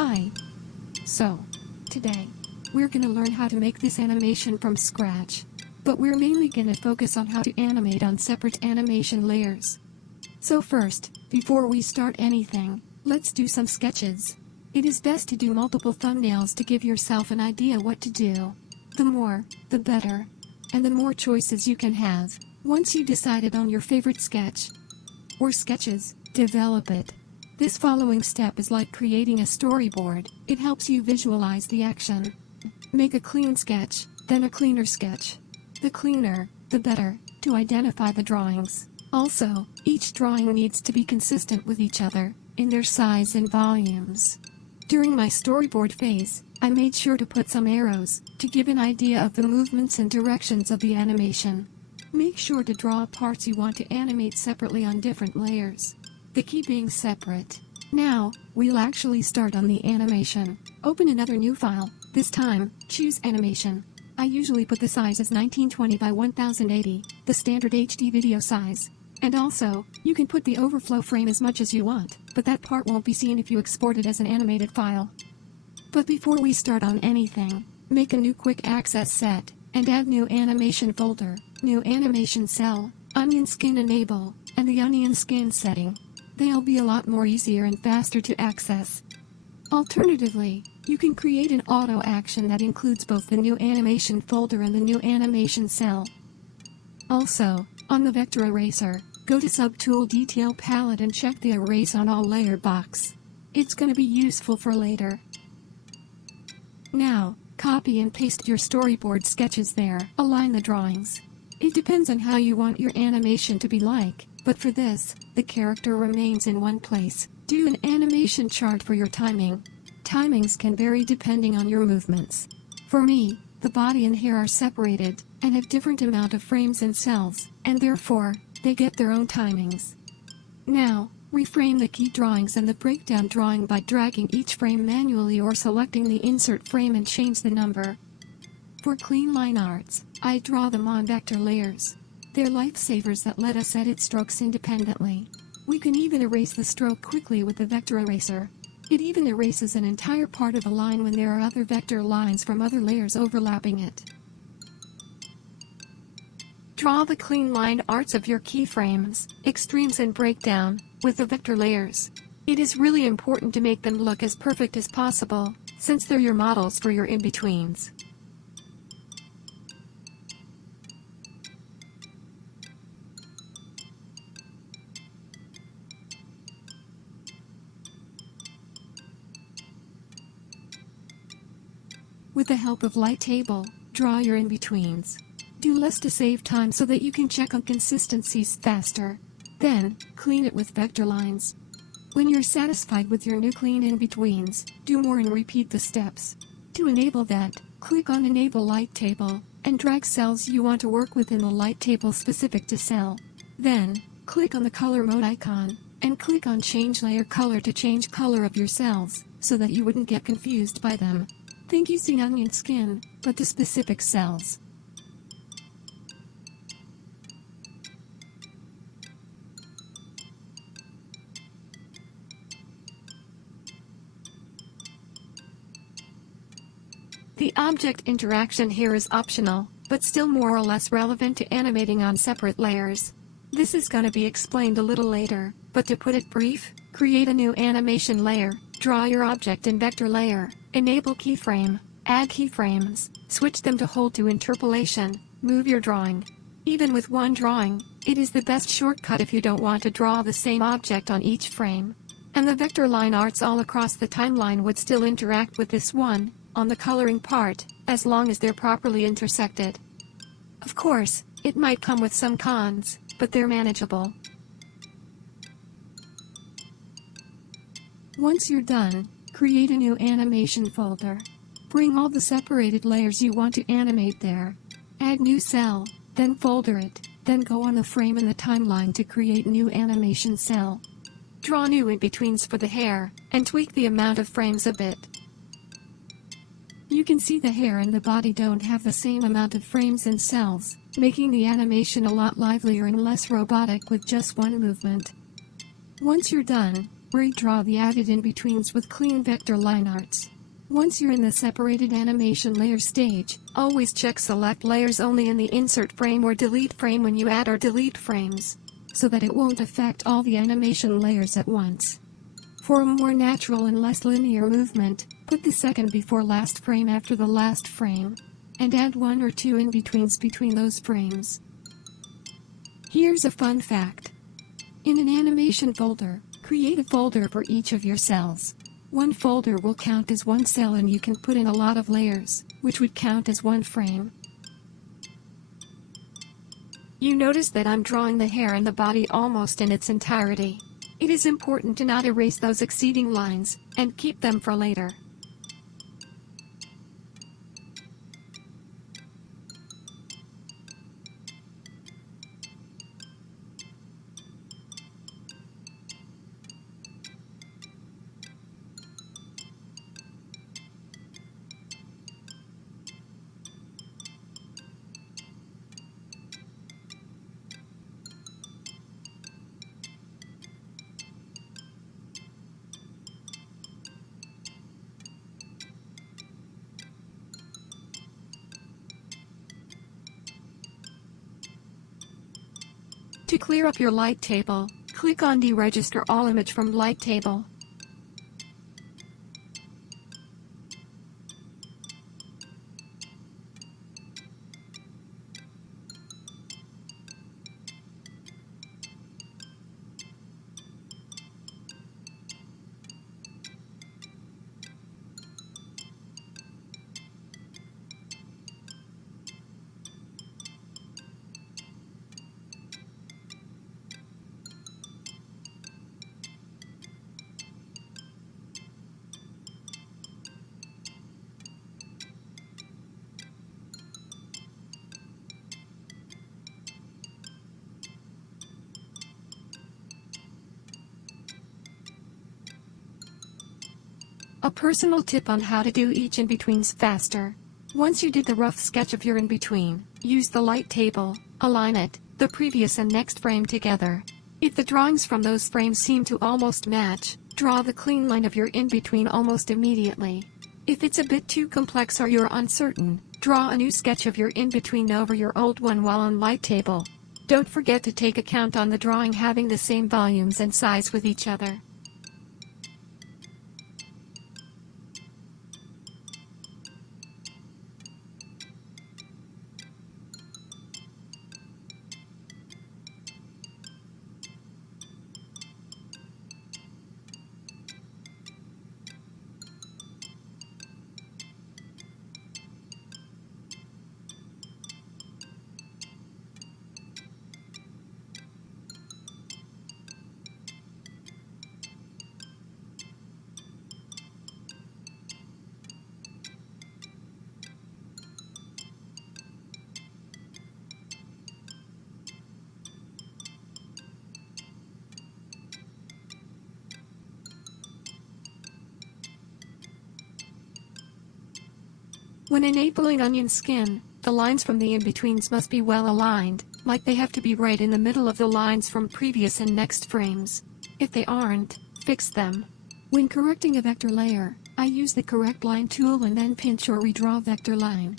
Hi! So, today, we're gonna learn how to make this animation from scratch. But we're mainly gonna focus on how to animate on separate animation layers. So first, before we start anything, let's do some sketches. It is best to do multiple thumbnails to give yourself an idea what to do. The more, the better. And the more choices you can have. Once you decided on your favorite sketch or sketches, develop it. This following step is like creating a storyboard. It helps you visualize the action. Make a clean sketch, then a cleaner sketch. The cleaner, the better, to identify the drawings. Also, each drawing needs to be consistent with each other, in their size and volumes. During my storyboard phase, I made sure to put some arrows, to give an idea of the movements and directions of the animation. Make sure to draw parts you want to animate separately on different layers. The key being separate. Now, we'll actually start on the animation. Open another new file. This time, choose animation. I usually put the size as 1920 by 1080, the standard HD video size. And also, you can put the overflow frame as much as you want, but that part won't be seen if you export it as an animated file. But before we start on anything, make a new quick access set, and add new animation folder, new animation cell, onion skin enable, and the onion skin setting. They'll be a lot more easier and faster to access. Alternatively, you can create an auto action that includes both the new animation folder and the new animation cell. Also, on the vector eraser, go to Subtool Detail Palette and check the Erase on All layer box. It's gonna be useful for later. Now, copy and paste your storyboard sketches there. Align the drawings. It depends on how you want your animation to be like, but for this, the character remains in one place. Do an animation chart for your timing. Timings can vary depending on your movements. For me, the body and hair are separated, and have different amount of frames and cells, and therefore, they get their own timings. Now, reframe the key drawings and the breakdown drawing by dragging each frame manually or selecting the insert frame and change the number. For clean line arts, I draw them on vector layers. They're lifesavers that let us edit strokes independently. We can even erase the stroke quickly with the vector eraser. It even erases an entire part of a line when there are other vector lines from other layers overlapping it. Draw the clean line arts of your keyframes, extremes and breakdown, with the vector layers. It is really important to make them look as perfect as possible, since they're your models for your in-betweens. With the help of Light Table, draw your in-betweens. Do less to save time so that you can check on consistencies faster. Then, clean it with vector lines. When you're satisfied with your new clean in-betweens, do more and repeat the steps. To enable that, click on Enable Light Table, and drag cells you want to work with in the light table specific to cell. Then, click on the color mode icon, and click on Change Layer Color to change color of your cells, so that you wouldn't get confused by them. Think using onion skin, but to specific cells. The object interaction here is optional, but still more or less relevant to animating on separate layers. This is gonna be explained a little later, but to put it brief, create a new animation layer, draw your object in vector layer, enable keyframe, add keyframes, switch them to hold to interpolation, move your drawing. Even with one drawing, it is the best shortcut if you don't want to draw the same object on each frame. And the vector line arts all across the timeline would still interact with this one, on the coloring part, as long as they're properly intersected. Of course, it might come with some cons, but they're manageable. Once you're done, create a new animation folder. Bring all the separated layers you want to animate there. Add new cell, then folder it, then go on the frame in the timeline to create new animation cell. Draw new in-betweens for the hair, and tweak the amount of frames a bit. You can see the hair and the body don't have the same amount of frames and cells, making the animation a lot livelier and less robotic with just one movement. Once you're done, Redraw the added in-betweens with clean vector line arts. Once you're in the separated animation layer stage, always check select layers only in the insert frame or delete frame when you add or delete frames, so that it won't affect all the animation layers at once. For a more natural and less linear movement, put the second before last frame after the last frame, and add 1 or 2 in-betweens between those frames. Here's a fun fact. In an animation folder, create a folder for each of your cells. One folder will count as one cell and you can put in a lot of layers, which would count as one frame. You notice that I'm drawing the hair and the body almost in its entirety. It is important to not erase those exceeding lines, and keep them for later. To clear up your light table, click on Deregister All Image from Light Table. A personal tip on how to do each in-betweens faster. Once you did the rough sketch of your in-between, use the light table, align it, the previous and next frame together. If the drawings from those frames seem to almost match, draw the clean line of your in-between almost immediately. If it's a bit too complex or you're uncertain, draw a new sketch of your in-between over your old one while on light table. Don't forget to take account on the drawing having the same volumes and size with each other. When enabling onion skin, the lines from the in-betweens must be well aligned, like they have to be right in the middle of the lines from previous and next frames. If they aren't, fix them. When correcting a vector layer, I use the Correct Line tool and then pinch or redraw vector line.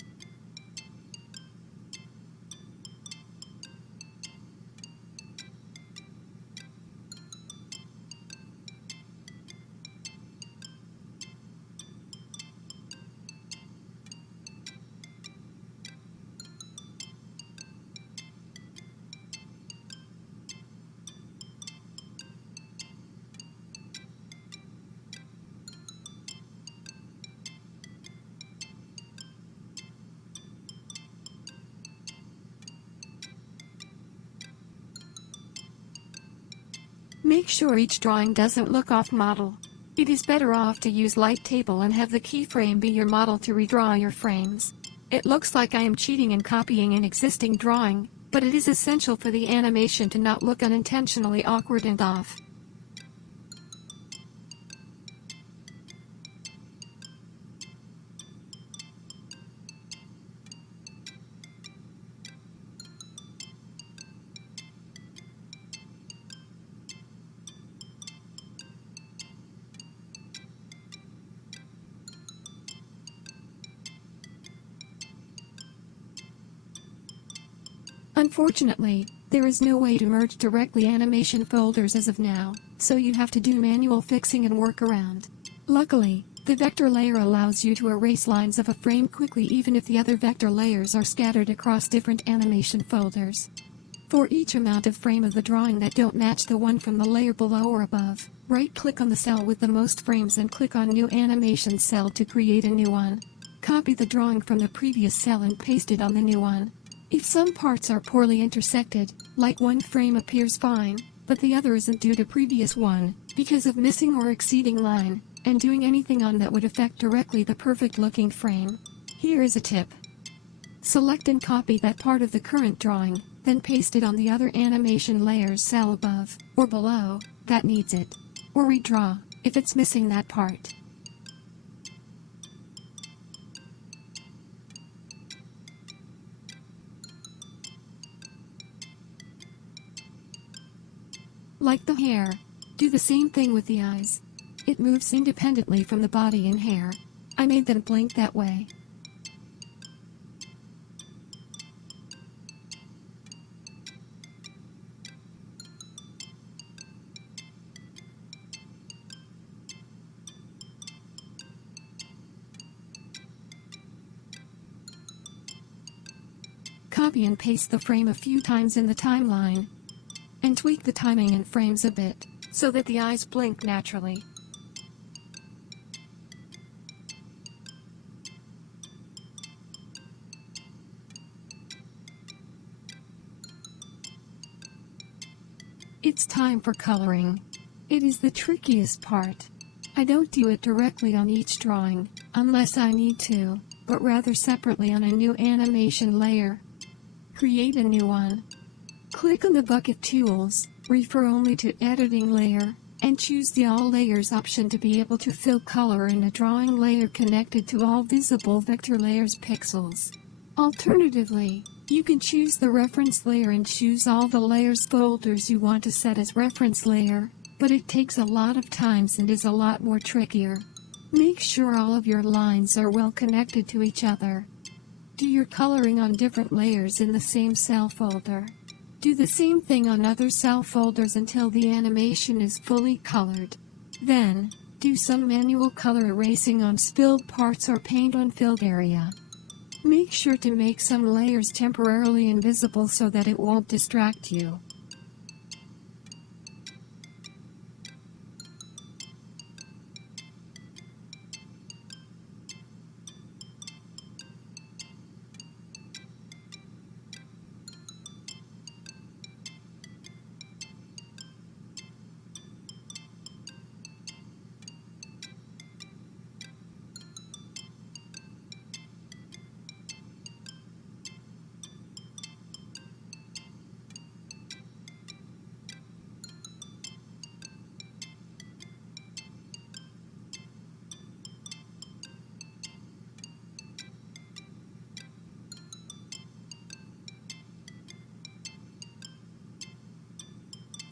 Make sure each drawing doesn't look off model. It is better off to use light table and have the keyframe be your model to redraw your frames. It looks like I am cheating and copying an existing drawing, but it is essential for the animation to not look unintentionally awkward and off. Unfortunately, there is no way to merge directly animation folders as of now, so you have to do manual fixing and workaround. Luckily, the vector layer allows you to erase lines of a frame quickly even if the other vector layers are scattered across different animation folders. For each amount of frame of the drawing that don't match the one from the layer below or above, right-click on the cell with the most frames and click on New Animation Cell to create a new one. Copy the drawing from the previous cell and paste it on the new one. If some parts are poorly intersected, like one frame appears fine, but the other isn't due to previous one, because of missing or exceeding line, and doing anything on that would affect directly the perfect looking frame. Here is a tip. Select and copy that part of the current drawing, then paste it on the other animation layer's cell above, or below, that needs it. Or redraw, if it's missing that part. Like the hair, do the same thing with the eyes. It moves independently from the body and hair. I made them blink that way. Copy and paste the frame a few times in the timeline, and tweak the timing and frames a bit, so that the eyes blink naturally. It's time for coloring. It is the trickiest part. I don't do it directly on each drawing, unless I need to, but rather separately on a new animation layer. Create a new one. Click on the bucket tools, refer only to editing layer, and choose the all layers option to be able to fill color in a drawing layer connected to all visible vector layers pixels. Alternatively, you can choose the reference layer and choose all the layers folders you want to set as reference layer, but it takes a lot of times and is a lot more trickier. Make sure all of your lines are well connected to each other. Do your coloring on different layers in the same cell folder. Do the same thing on other cell folders until the animation is fully colored. Then, do some manual color erasing on spilled parts or paint on filled area. Make sure to make some layers temporarily invisible so that it won't distract you.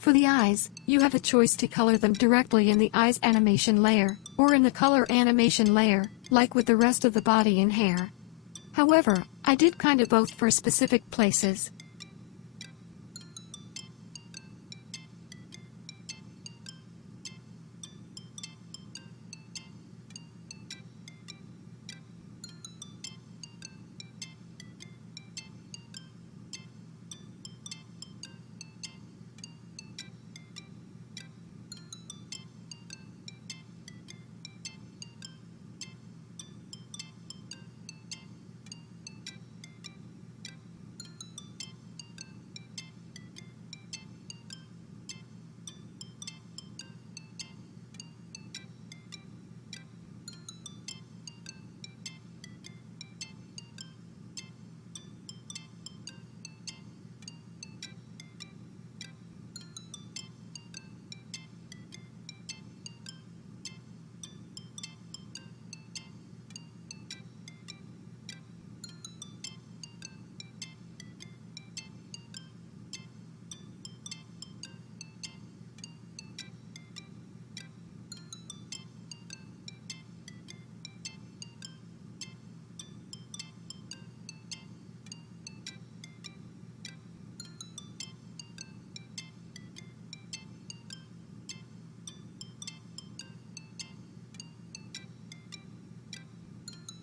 For the eyes, you have a choice to color them directly in the eyes animation layer, or in the color animation layer, like with the rest of the body and hair. However, I did kinda both for specific places.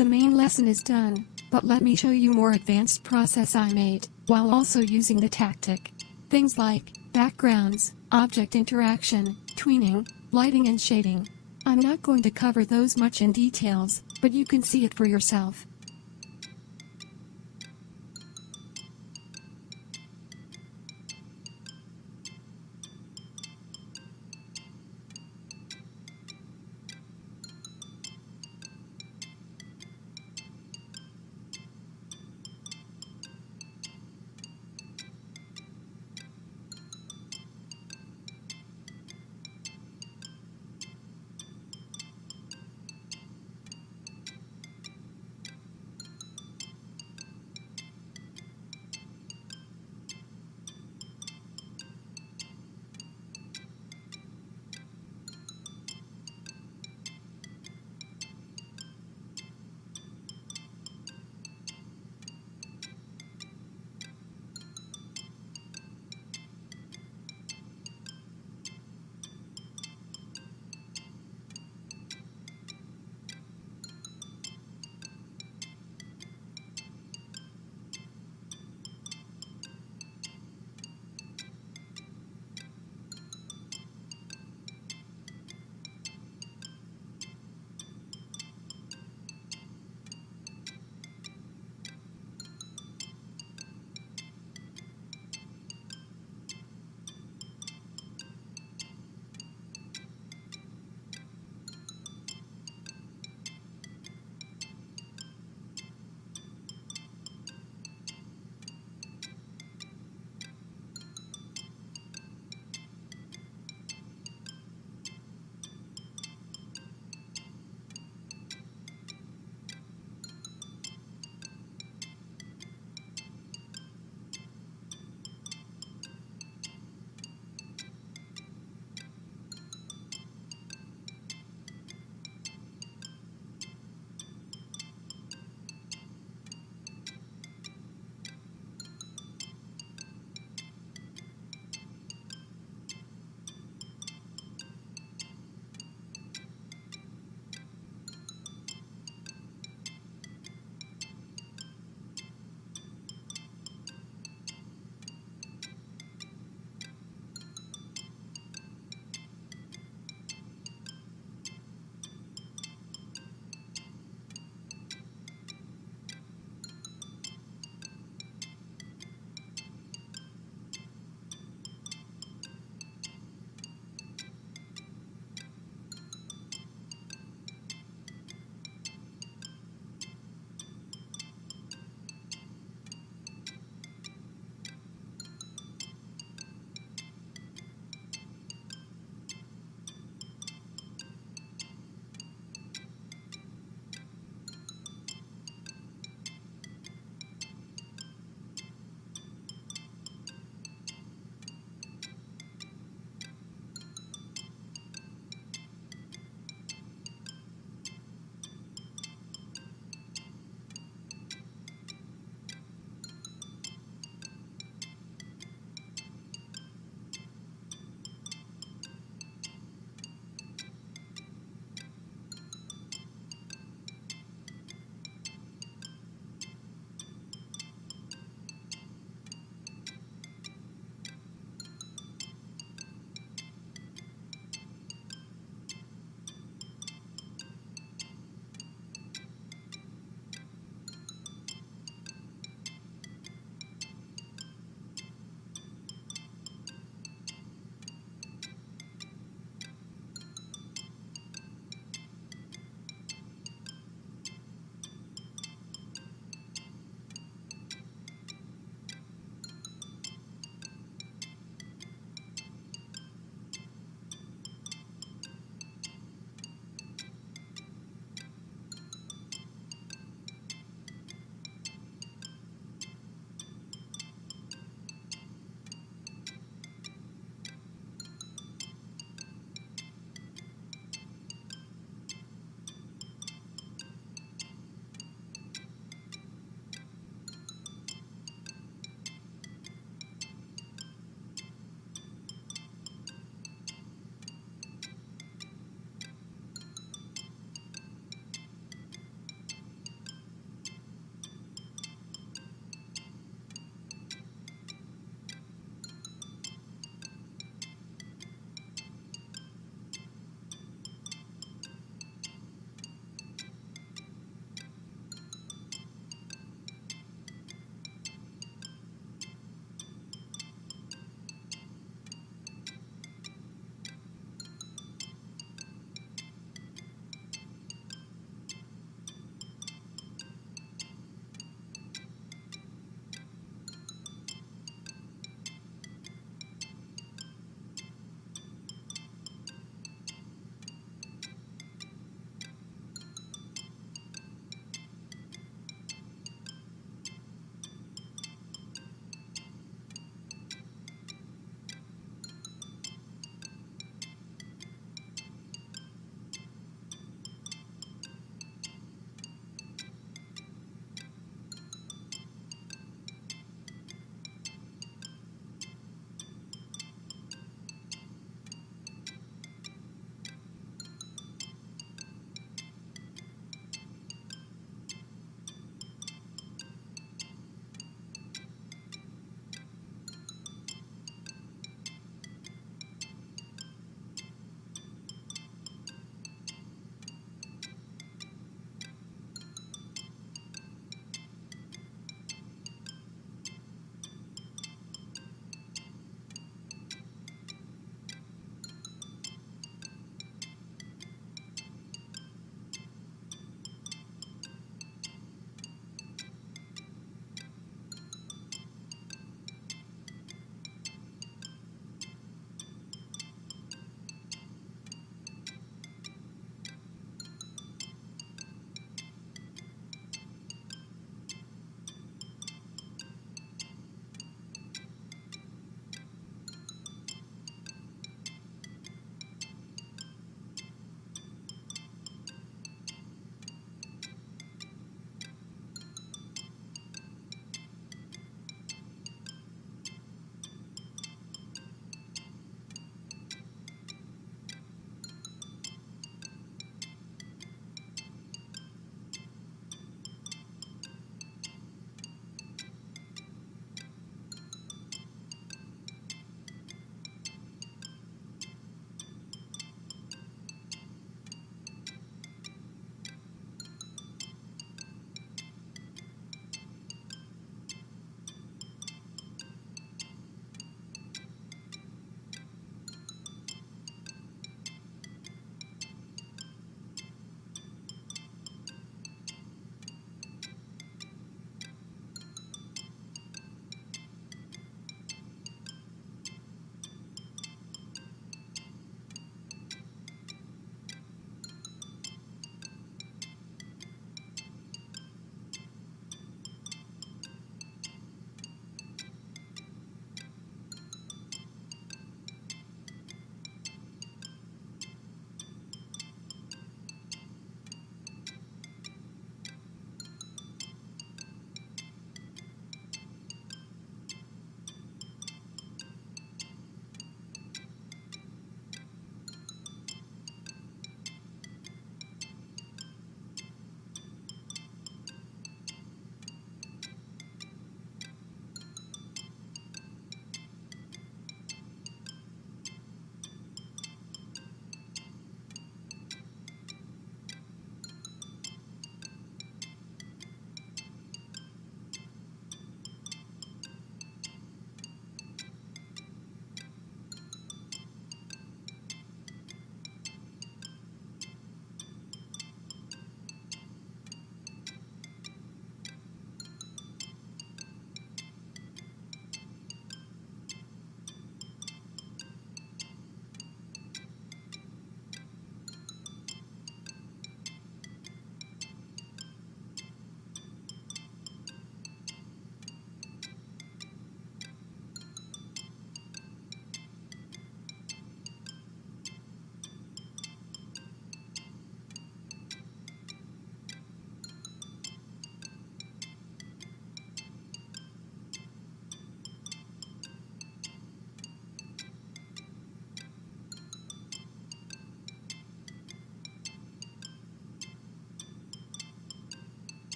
The main lesson is done, but let me show you more advanced process I made, while also using the tactic. Things like backgrounds, object interaction, tweening, lighting and shading. I'm not going to cover those much in details, but you can see it for yourself.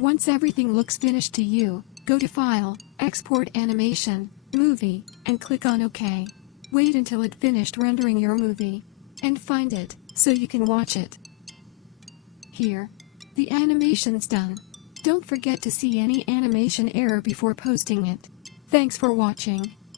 Once everything looks finished to you, go to File, Export Animation, Movie, and click on OK. Wait until it finished rendering your movie. And find it, so you can watch it. Here. The animation's done. Don't forget to see any animation error before posting it. Thanks for watching.